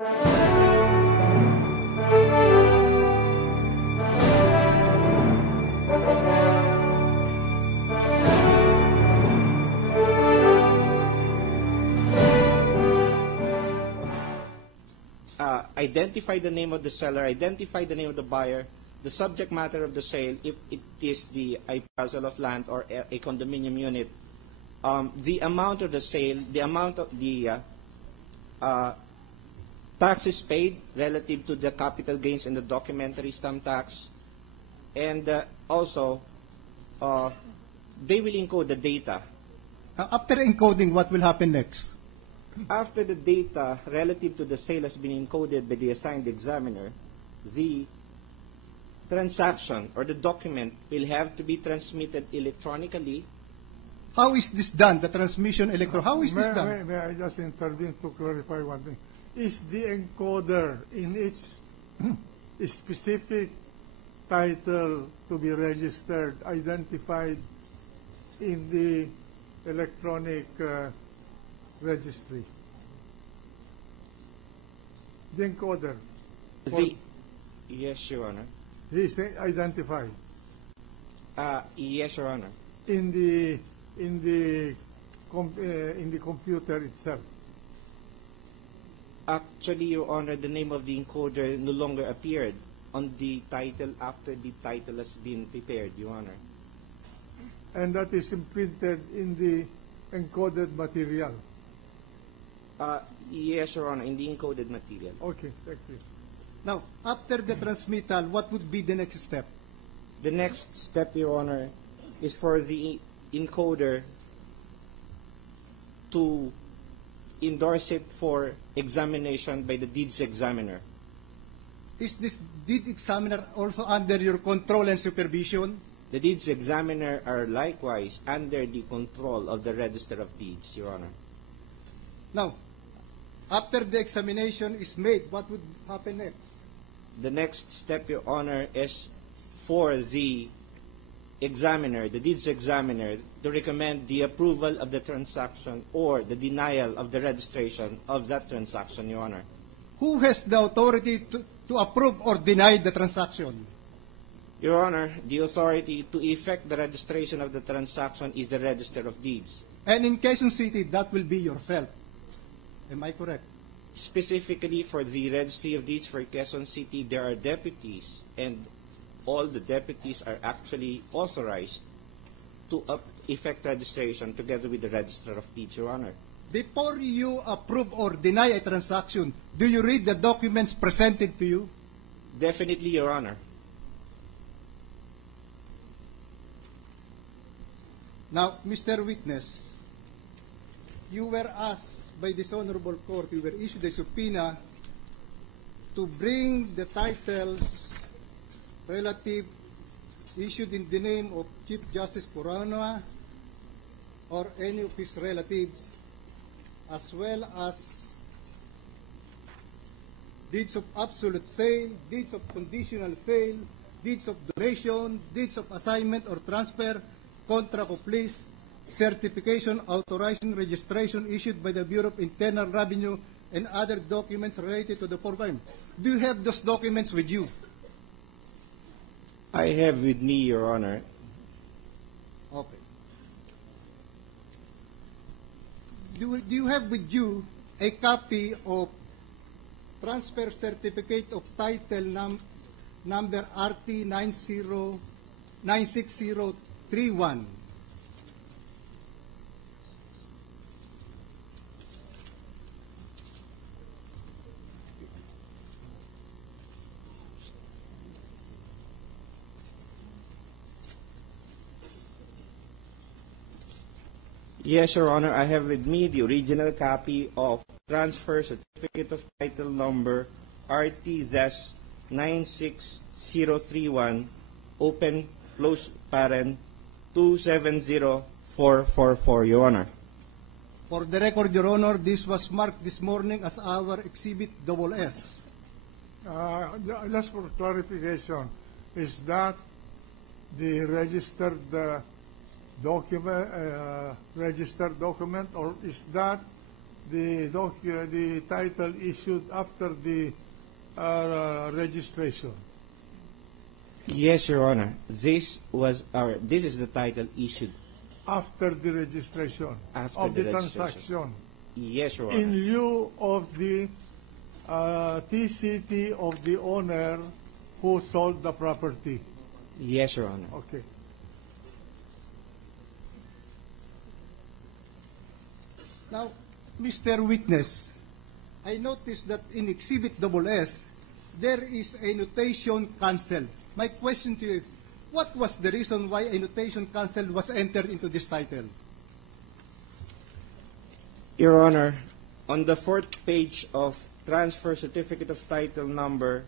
Identify the name of the seller, identify the name of the buyer, the subject matter of the sale, if it is a parcel of land or a condominium unit, the amount of the sale, the amount of the taxes paid relative to the capital gains and the documentary stamp tax, and also they will encode the data. After encoding, what will happen next? After the data relative to the sale has been encoded by the assigned examiner, the transaction or the document will have to be transmitted electronically. How is this done? The transmission how is this done? May I just intervene to clarify one thing? Is the encoder in its specific title to be registered, identified in the electronic registry? The encoder. Yes, Your Honor. He is identified. Yes, Your Honor. In the computer itself. Actually, Your Honor, the name of the encoder no longer appeared on the title after the title has been prepared, Your Honor. And that is imprinted in the encoded material. Yes, Your Honor, in the encoded material. Okay, thank you. Now, after the transmittal, what would be the next step? The next step, Your Honor, is for the encoder to endorse it for examination by the deeds examiner. Is this deed examiner also under your control and supervision? The deeds examiner are likewise under the control of the Register of Deeds, Your Honor. Now, after the examination is made, what would happen next? The next step, Your Honor, is for the examiner, the deeds examiner, to recommend the approval of the transaction or the denial of the registration of that transaction, Your Honor. Who has the authority to approve or deny the transaction? Your Honor, the authority to effect the registration of the transaction is the Register of Deeds. And in Quezon City, that will be yourself. Am I correct? Specifically for the Registry of Deeds for Quezon City, there are deputies, and all the deputies are actually authorized to effect registration together with the Register of Deeds, Your Honor. Before you approve or deny a transaction, do you read the documents presented to you? Definitely, Your Honor. Now, Mr. Witness, you were asked by this honorable court, you were issued a subpoena to bring the titles relative issued in the name of Chief Justice Corona or any of his relatives, as well as deeds of absolute sale, deeds of conditional sale, deeds of donation, deeds of assignment or transfer, contract of lease, certification authorizing registration issued by the Bureau of Internal Revenue, and other documents related to the foregoing. Do you have those documents with you? I have with me, Your Honor. Okay. Do you have with you a copy of transfer certificate of title number RT 96031? Yes, Your Honor, I have with me the original copy of Transfer Certificate of Title Number RT-96031, open, close, paren, 270444, Your Honor. For the record, Your Honor, this was marked this morning as our Exhibit SS. Just for clarification, is that the registered document, or is that the title issued after the registration. Yes, Your Honor. This is the title issued After the registration after of the the registration. transaction, Yes, Your Honor. in lieu of the TCT of the owner who sold the property. Yes, Your Honor. Okay. Now, Mr. Witness, I noticed that in Exhibit SS, there is a notation cancelled. My question to you, what was the reason why a notation cancelled was entered into this title? Your Honor, on the fourth page of Transfer Certificate of Title Number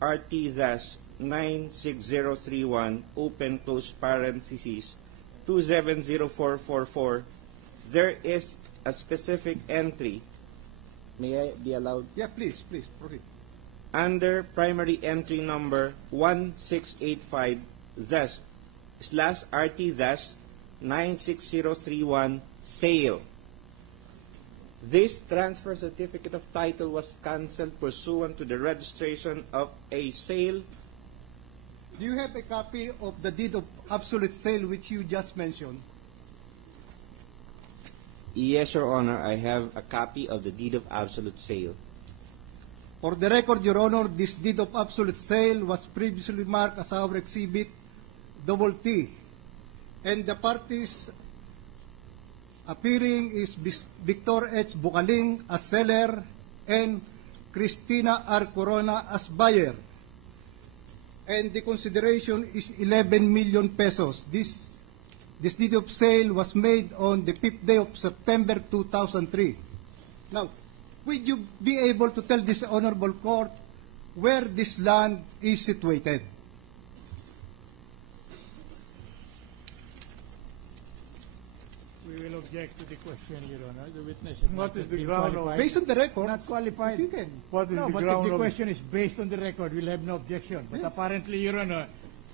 RT-96031, open close parentheses, 270444, there is a specific entry. May I be allowed? Yeah, please, proceed. Under primary entry number 1685, thus, /RT 96031, sale. This transfer certificate of title was cancelled pursuant to the registration of a sale. Do you have a copy of the deed of absolute sale which you just mentioned? Yes, Your Honor, I have a copy of the deed of absolute sale. For the record, Your Honor, this deed of absolute sale was previously marked as our exhibit T, and the parties appearing is Victor H. Bukaling as seller and Cristina R. Corona as buyer. And the consideration is 11 million pesos. This deed of sale was made on the 5th day of September 2003. Now, would you be able to tell this honorable court where this land is situated? We will object to the question, Your Honor. The witness is What is the been ground of- qualified. Based on the record, Not qualified. if you can. What is No, the but ground if the of... question is based on the record, we'll have no objection. But Yes. apparently, Your Honor,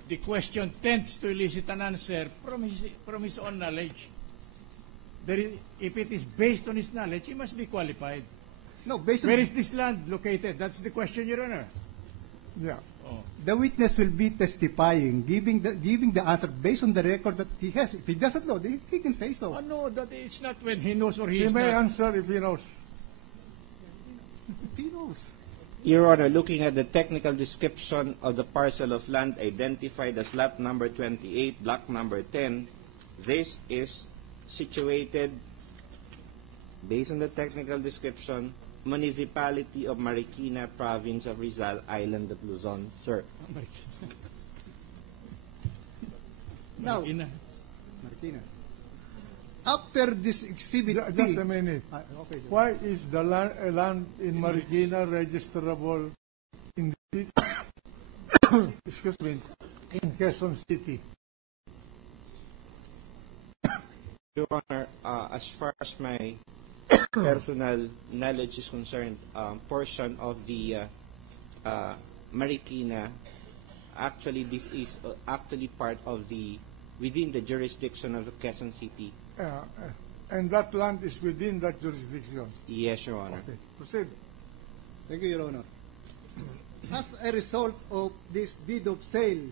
the question tends to elicit an answer from his own knowledge. If it is based on his knowledge, he must be qualified. No, based on Where is this land located? That's the question, Your Honor. Yeah. Oh. the witness will be testifying, giving the answer based on the record that he has. If he doesn't know, he can say so. Oh, no, that it's not when he knows or he He is may not. answer if he knows. He knows. Your Honor, looking at the technical description of the parcel of land identified as lot number 28, block number 10, this is situated, based on the technical description, Municipality of Marikina, Province of Rizal, Island of Luzon, sir. Now, Ina. Marikina. After this exhibit Just a minute. Okay, sir. Why is the land in Marikina registerable in the city? Excuse me, in Quezon City? Your Honor, as far as my personal knowledge is concerned, portion of the Marikina, actually this is actually part of within the jurisdiction of the Quezon City. And that land is within that jurisdiction. Yes, Your Honor. Okay, proceed. Thank you, Your Honor. As a result of this deed of sale,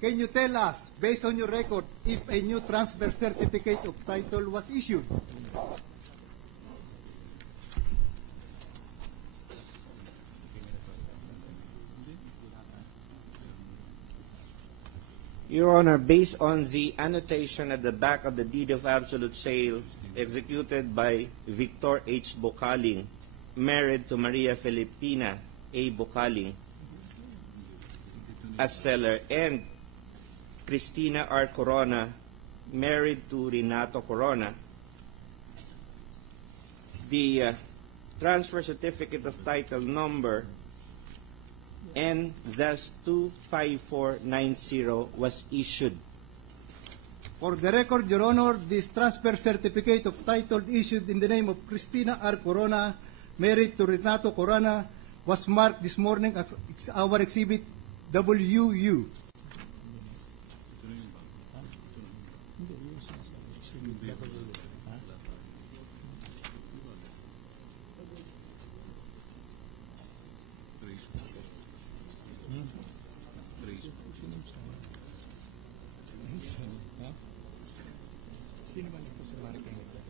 can you tell us, based on your record, if a new transfer certificate of title was issued? Your Honor, based on the annotation at the back of the deed of absolute sale executed by Victor H. Bukaling, married to Maria Filipina A. Bukaling as seller, and Cristina R. Corona, married to Renato Corona, the transfer certificate of title number N-25490 was issued. For the record, Your Honor, this transfer certificate of title issued in the name of Cristina R. Corona, married to Renato Corona, was marked this morning as our exhibit WU. Sino man ito sa marking ito?